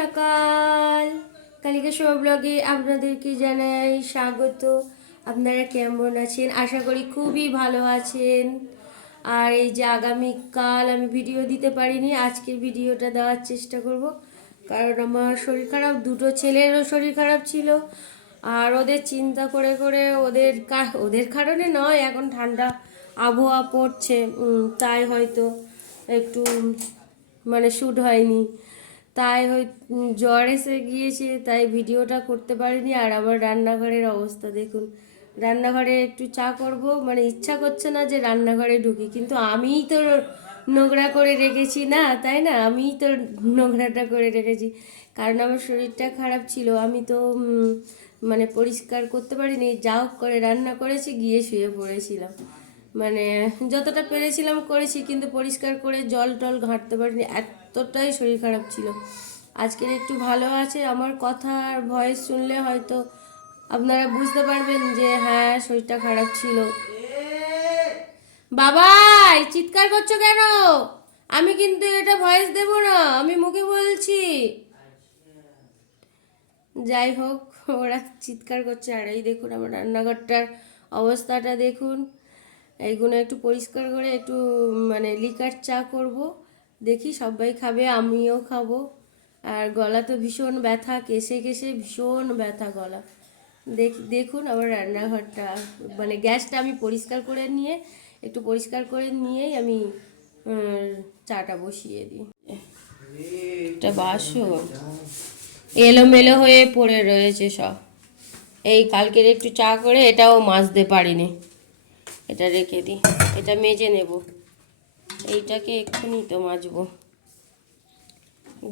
সকাল। কালিকা শোভা ব্লগে আপনাদেরকে জানাই স্বাগত। আপনারা কেমন আছেন? আশা করি খুবই ভালো আছেন। আর এই যে আগামীকাল আমি ভিডিও দিতে পারিনি, আজকের ভিডিওটা দেওয়ার চেষ্টা করব, কারণ আমার শরীর খারাপ, দুটো ছেলেরও শরীর খারাপ ছিল। আর ওদের চিন্তা করে করে ওদের কারণে নয়, এখন ঠান্ডা আবহাওয়া পড়ছে, তাই হয়তো একটু মানে শ্যুট হয়নি, তাই জ্বর এসে গিয়েছে, তাই ভিডিওটা করতে পারিনি। আর আমার রান্নাঘরের অবস্থা দেখুন, রান্নাঘরে একটু চা করব, মানে ইচ্ছা করছে না যে রান্নাঘরে ঢুকি, কিন্তু আমিই তো নোংরা করে রেখেছি না, তাই না? আমিই তো নোংরাটা করে রেখেছি, কারণ আমার শরীরটা খারাপ ছিল। আমি তো মানে পরিষ্কার করতে পারিনি, যা হোক করে রান্না করেছি, গিয়ে শুয়ে পড়েছিলাম। মানে যতটা পেরেছিলাম করেছি, কিন্তু পরিষ্কার করে জল টল ঘাঁটতে পারিনি, এতটাই শরীর খারাপ ছিল। আজকের একটু ভালো আছে, আমার কথার ভয়েস শুনলে হয়তো আপনারা বুঝতে পারবেন যে হ্যাঁ, শরীরটা খারাপ ছিল। বাবাই চিৎকার করছো কেন? আমি কিন্তু এটা ভয়েস দেব না, আমি মুখে বলছি। যাই হোক, ওরা চিৎকার করছে। আর এই দেখুন আমার রান্নাঘরটার অবস্থাটা দেখুন। এইগুলো একটু পরিষ্কার করে একটু মানে লিকার চা করব, দেখি সবাই খাবে, আমিও খাবো। আর গলা তো ভীষণ ব্যথা, কেসে কেসে ভীষণ ব্যথা গলা। দেখুন আমার রান্নাঘরটা, মানে গ্যাসটা আমি পরিষ্কার করে নিয়ে, একটু পরিষ্কার করে নিয়েই আমি চাটা বসিয়ে দিই। একটা বাসন এলোমেলো হয়ে পড়ে রয়েছে সব। এই কালকের একটু চা করে এটাও মাজতে পারিনি, এটা রেখে দিই, এটা মেজে নেব। এইটাকে এক্ষুনি তো মাজবো।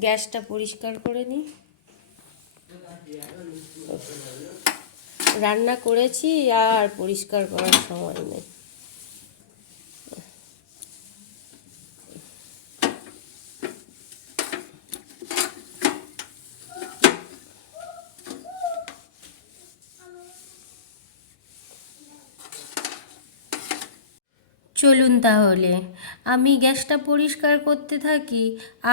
গ্যাসটা পরিষ্কার করে নিই। রান্না করেছি আর পরিষ্কার করার সময় নেই। চলুন তাহলে আমি গ্যাসটা পরিষ্কার করতে থাকি,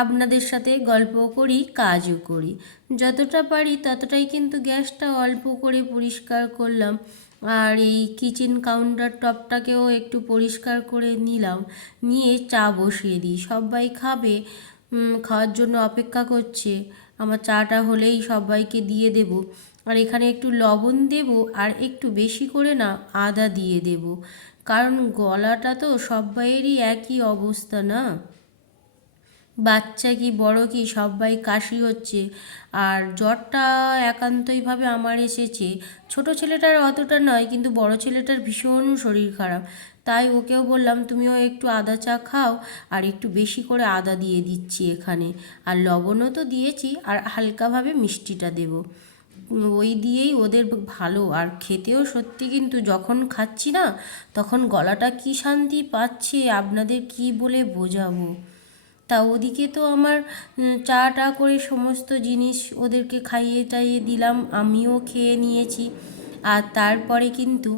আপনাদের সাথে গল্প করি, কাজও করি। যতটা পারি ততটাই কিন্তু গ্যাসটা অল্প করে পরিষ্কার করলাম। আর এই কিচেন কাউন্টার টপটাকেও একটু পরিষ্কার করে নিলাম, নিয়ে চা বসিয়ে দিই। সবাই খাবে, খাওয়ার জন্য অপেক্ষা করছে। আমার চাটা হলেই সবাইকে দিয়ে দেব। আর এখানে একটু লবণ দেব, আর একটু বেশি করে না আদা দিয়ে দেব, কারণ গলাটা তো সবাইয়েরই একই অবস্থা না, বাচ্চা কি বড় কি সবাই কাশি হচ্ছে। আর জ্বরটা একান্তইভাবে আমার এসেছে, ছোট ছেলেটার অতটা নয়, কিন্তু বড় ছেলেটার ভীষণ শরীর খারাপ। তাই ওকেও বললাম তুমিও একটু আদা চা খাও, আর একটু বেশি করে আদা দিয়ে দিচ্ছি এখানে। আর লবণও তো দিয়েছি, আর হালকাভাবে মিষ্টিটা দেবো। ওই দিয়েই ওদের ভালো। আর খেতেও সত্যি, কিন্তু যখন খাচ্ছি না তখন গলাটা কি শান্তি পাচ্ছে, আপনাদের কি বলে বোঝাবো। তা ওদিকে তো আমার চা করে সমস্ত জিনিস ওদেরকে খাইয়ে টাইয়ে দিলাম, আমিও খেয়ে নিয়েছি। আর তারপরে কিন্তু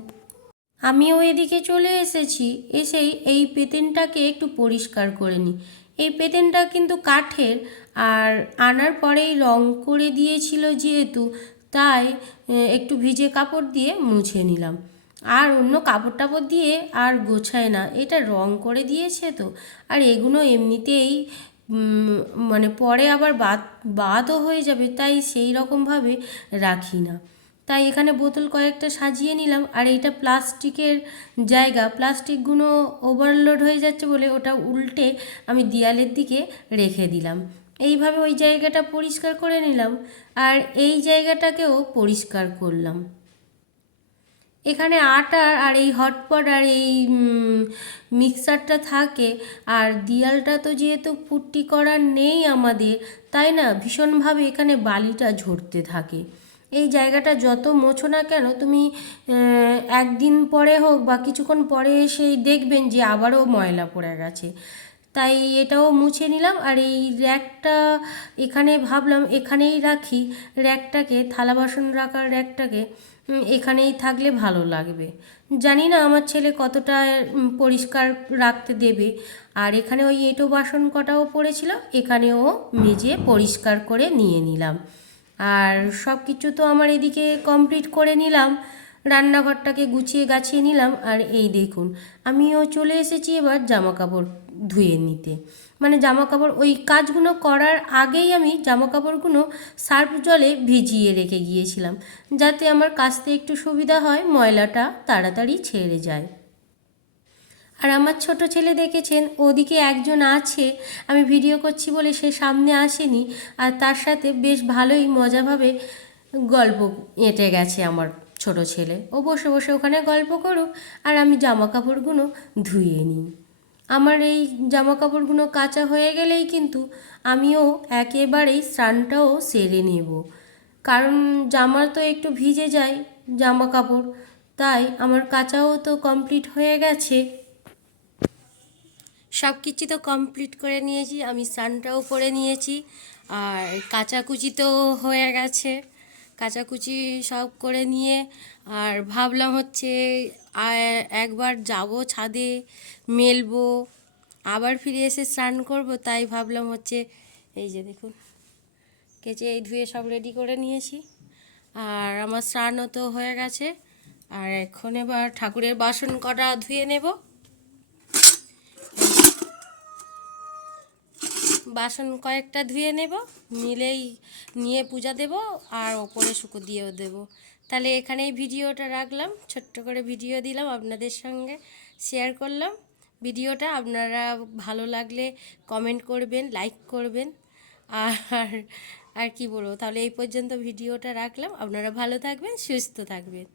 আমিও এদিকে চলে এসেছি, এসেই এই পেতেনটাকে একটু পরিষ্কার করে নিই। এই পেতেনটা কিন্তু কাঠের, আর আনার পরেই রং করে দিয়েছিল যেহেতু, তাই একটু ভিজে কাপড় দিয়ে মুছে নিলাম। আর অন্য কাপড় টাপড় দিয়ে আর গোছায় না, এটা রং করে দিয়েছে তো। আর এগুলো এমনিতেই মানে পরে আবার বাদও হয়ে যাবে, তাই সেই রকমভাবে রাখি না। তাই এখানে বোতল কয়েকটা সাজিয়ে নিলাম। আর এইটা প্লাস্টিকের জায়গা, প্লাস্টিকগুলো ওভারলোড হয়ে যাচ্ছে বলে ওটা উল্টে আমি দেয়ালের দিকে রেখে দিলাম। এইভাবে ওই জায়গাটা পরিষ্কার করে নিলাম, আর এই জায়গাটাকেও পরিষ্কার করলাম। এখানে আটার আর এই হটপট আর এই মিক্সারটা থাকে। আর দেয়ালটা তো যেহেতু পুট্টি করা নেই আমাদের, তাই না ভীষণভাবে এখানে বালিটা ঝরতে থাকে। এই জায়গাটা যত মোছো না কেন তুমি, একদিন পরে হোক বা কিছুক্ষণ পরে এসে দেখবেন যে আবারও ময়লা পড়ে গেছে। তাই এটাও মুছে নিলাম। আর এই র্যাকটা এখানে ভাবলাম এখানেই রাখি, র্যাকটাকে, থালা বাসন রাখার র্যাকটাকে এখানেই থাকলে ভালো লাগবে। জানি না আমার ছেলে কতটা পরিষ্কার রাখতে দেবে। আর এখানে ওই এঁটো বাসন কটাও পড়েছিল, এখানেও মেজে পরিষ্কার করে নিয়ে নিলাম। আর সব কিছু তো আমার এদিকে কমপ্লিট করে নিলাম, রান্নাঘরটাকে গুছিয়ে গাছিয়ে নিলাম। আর এই দেখুন, আমিও চলে এসেছি এবার জামা কাপড় ধুয়ে নিতে। মানে জামা কাপড় ওই কাজগুলো করার আগেই আমি জামা কাপড়গুলো সার্ফ জলে ভিজিয়ে রেখে গিয়েছিলাম, যাতে আমার কাচতে একটু সুবিধা হয়, ময়লাটা তাড়াতাড়ি ছেড়ে যায়। আর আমার ছোট ছেলে দেখেছেন ওদিকে একজন আছে, আমি ভিডিও করছি বলে সে সামনে আসেনি, আর তার সাথে বেশ ভালোই মজাভাবে গল্প এঁটে গেছে আমার ছোট ছেলে। ও বসে বসে ওখানে গল্প করুক আর আমি জামা কাপড়গুলো ধুয়ে নিই। আমার এই জামা কাপড়গুলো কাচা হয়ে গেলেই কিন্তু আমিও একেবারেই স্নানটাও সেরে নেব, কারণ জামা তো একটু ভিজে যায় জামা কাপড়, তাই আমার কাচাও তো কমপ্লিট হয়ে গেছে। সব কিছু তো কমপ্লিট করে নিয়েছি, আমি স্নানটাও করে নিয়েছি, আর কাচাকুচি তো হয়ে গেছে। কাচাকুচি সব করে নিয়ে আর ভাবলাম হচ্ছে একবার যাব ছাদে, মেলবো, আবার ফিরে এসে স্নান করব। তাই ভাবলাম হচ্ছে এই যে দেখুন, কেচে এই ধুয়ে সব রেডি করে নিয়েছি। আর আমার স্নানও তো হয়ে গেছে। আর এখন এবার ঠাকুরের বাসন কটা ধুয়ে নেব। বাসন কয়েকটা ধুয়ে নেব, নিয়ে পূজা দেব, আর ওপরে শুকো দিয়েও দেব। তাহলে এখানেই ভিডিওটা রাখলাম, ছোট্ট করে ভিডিও দিলাম, আপনাদের সঙ্গে শেয়ার করলাম ভিডিওটা। আপনারা ভালো লাগলে কমেন্ট করবেন, লাইক করবেন। আর আর কি বলবো, তাহলে এই পর্যন্ত ভিডিওটা রাখলাম। আপনারা ভালো থাকবেন, সুস্থ থাকবেন।